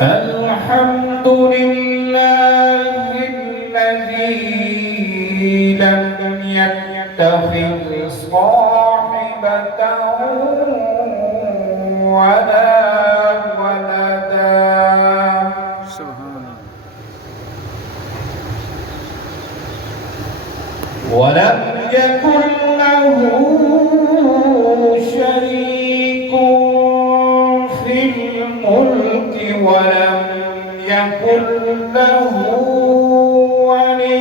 الحمد لله الذي لم يتخذ صاحبة ولا ولدا ولم يكن له شريك في الملك ولم يكن له ولي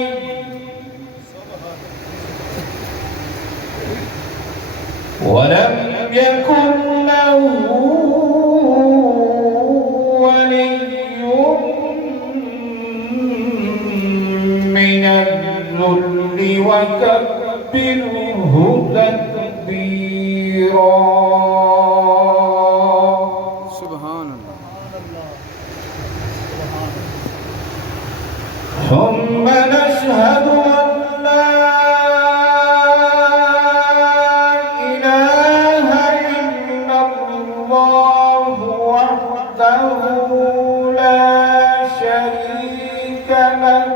من الذل وكبره تكبيرا. سبحان الله. ثم نشهد أن لا إله إلا الله وحده لا شريك له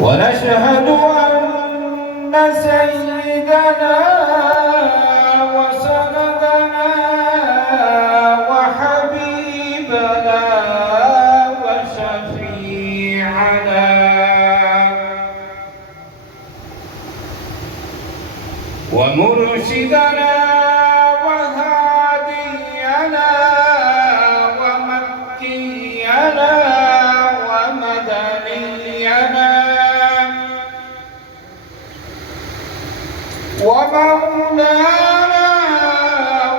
ونشهد أن سيدنا وسندنا وحبيبنا وشفيعنا ومرشدنا وهادينا ومكينا ومدنينا ومولانا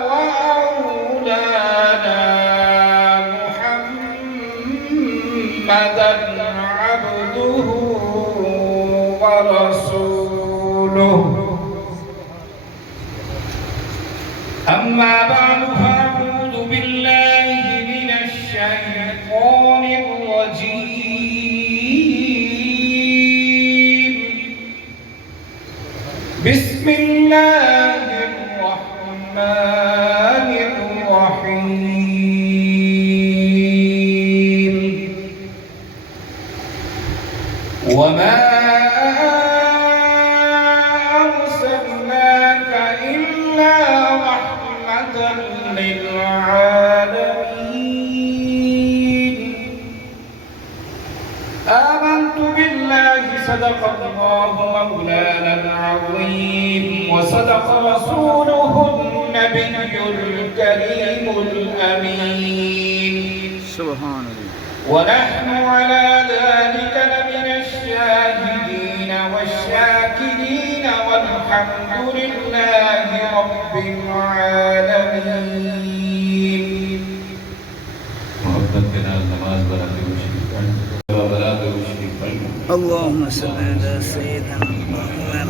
وأولانا محمدا عبده ورسوله. أما بعد فأعوذ بالله من الشيطان الرجيم. بسم الله الرحمن الرحيم. وما أرسلناك إلا رحمة للعالمين. آمنت بالله صدق الله مولانا العظيم وصدق رسوله النبي الكريم الأمين. سبحان الله. ونحن على ذلك لمن الشاهدين والشاكرين والحمد لله رب العالمين. اللهم صل على سيدنا محمد.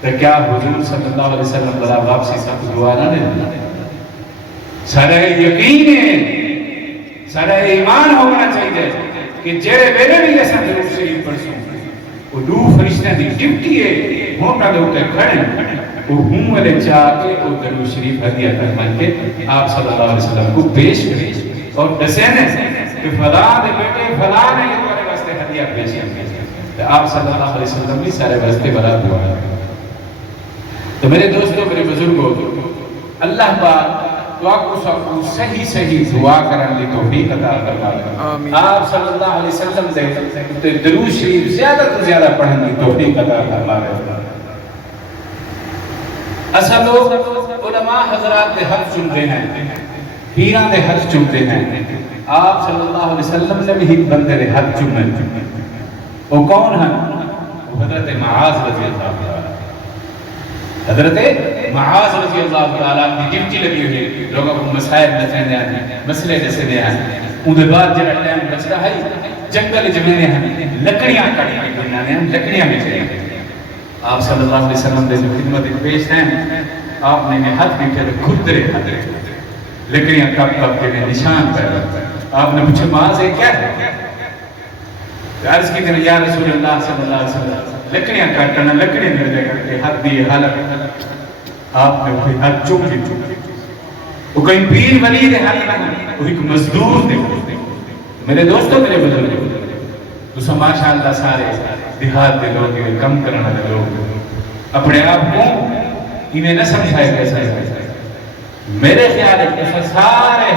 تو کیا حضور صلی اللہ علیہ وسلم بلا واپسی سب دعا نہ دے؟ سارے یقین ہے، سارے ایمان ہونا چاہیے کہ جیرے ویلے بھی ایسا درود شریف پڑھسوں وہ دو فرشتہ دی ڈیوٹی ہے موقع دے اوتے کھڑے وہ ہوں والے چاہ کے وہ درود شریف ہدیہ فرمان کے آپ صلی اللہ علیہ وسلم کو پیش کرے اور دسینے کہ فلاں دے بیٹے فلاں نے یہ تمہارے واسطے ہدیہ پیش کیا، آپ صلی اللہ علیہ وسلم بھی سارے واسطے بلا دعا ہے۔ تو میرے دوستوں، میرے بزرگوں، اللہ پاک دعا کو سب صحیح صحیح دعا کرنے لی توفیق عطا فرمائے۔ آپ صلی اللہ علیہ وسلم سے درود شریف زیادہ تو زیادہ پڑھنے لی توفیق عطا فرمائے۔ اصل لوگ علماء حضرات دے حق چنتے ہیں، پیران دے حق چنتے ہیں، آپ صلی اللہ علیہ وسلم نے بھی ایک بندے دے حق چنے۔ وہ کون ہیں؟ وہ حضرت معاذ رضی اللہ عنہ۔ حضرت معاذ رضی اللہ تعالیٰ کی ڈیوٹی لگی ہوئی لوگوں کو مسائل نسینے ہیں، مسئلے نسینے ہیں۔ ان دے بعد جب ٹائم بچتا ہے جنگل جمینے ہیں، لکڑیاں کٹنے ہیں، لکڑیاں بچے ہیں۔ آپ صلی اللہ علیہ وسلم دے جو خدمت پیش ہیں، آپ نے ہاتھ بیٹھے تو کھردرے لکڑیاں کپ کپ کے نشان پر۔ آپ نے پوچھا معاذ یہ کیا ہے؟ عرض کی کہ یا رسول اللہ صلی اللہ علیہ وسلم لکڑیاں کاٹنا، لکڑیاں دے دے کر کے ہاتھ دیے حالت آپ نے کوئی ہاتھ چک لی۔ وہ کوئی پیر ولی دے ہاتھ نہیں، وہ ایک مزدور دے۔ میرے دوستوں، میرے بزرگوں، تو ماشاءاللہ سارے دیہات دے لوگ کم کرنا دے لوگ اپنے آپ کو انہیں نہ سمجھائے کیسا ہے۔ میرے خیال ہے کہ سارے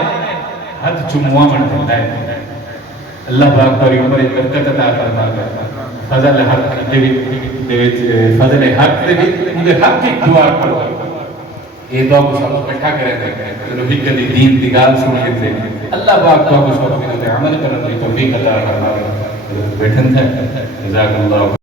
ہاتھ چموا بن دیتا ہے۔ اللہ پاک پر عمر برکت عطا فرمائے، فضل حق دے فضل حق دے ان دے حق کی دعا کرو۔ یہ دعا کو سب اکٹھا کرے تھے لوہی کدی دین دی گال سنے تھے۔ اللہ پاک دعا کو سب عمل کرنے کی توفیق عطا فرمائے۔ بیٹھن تھے جزاک اللہ۔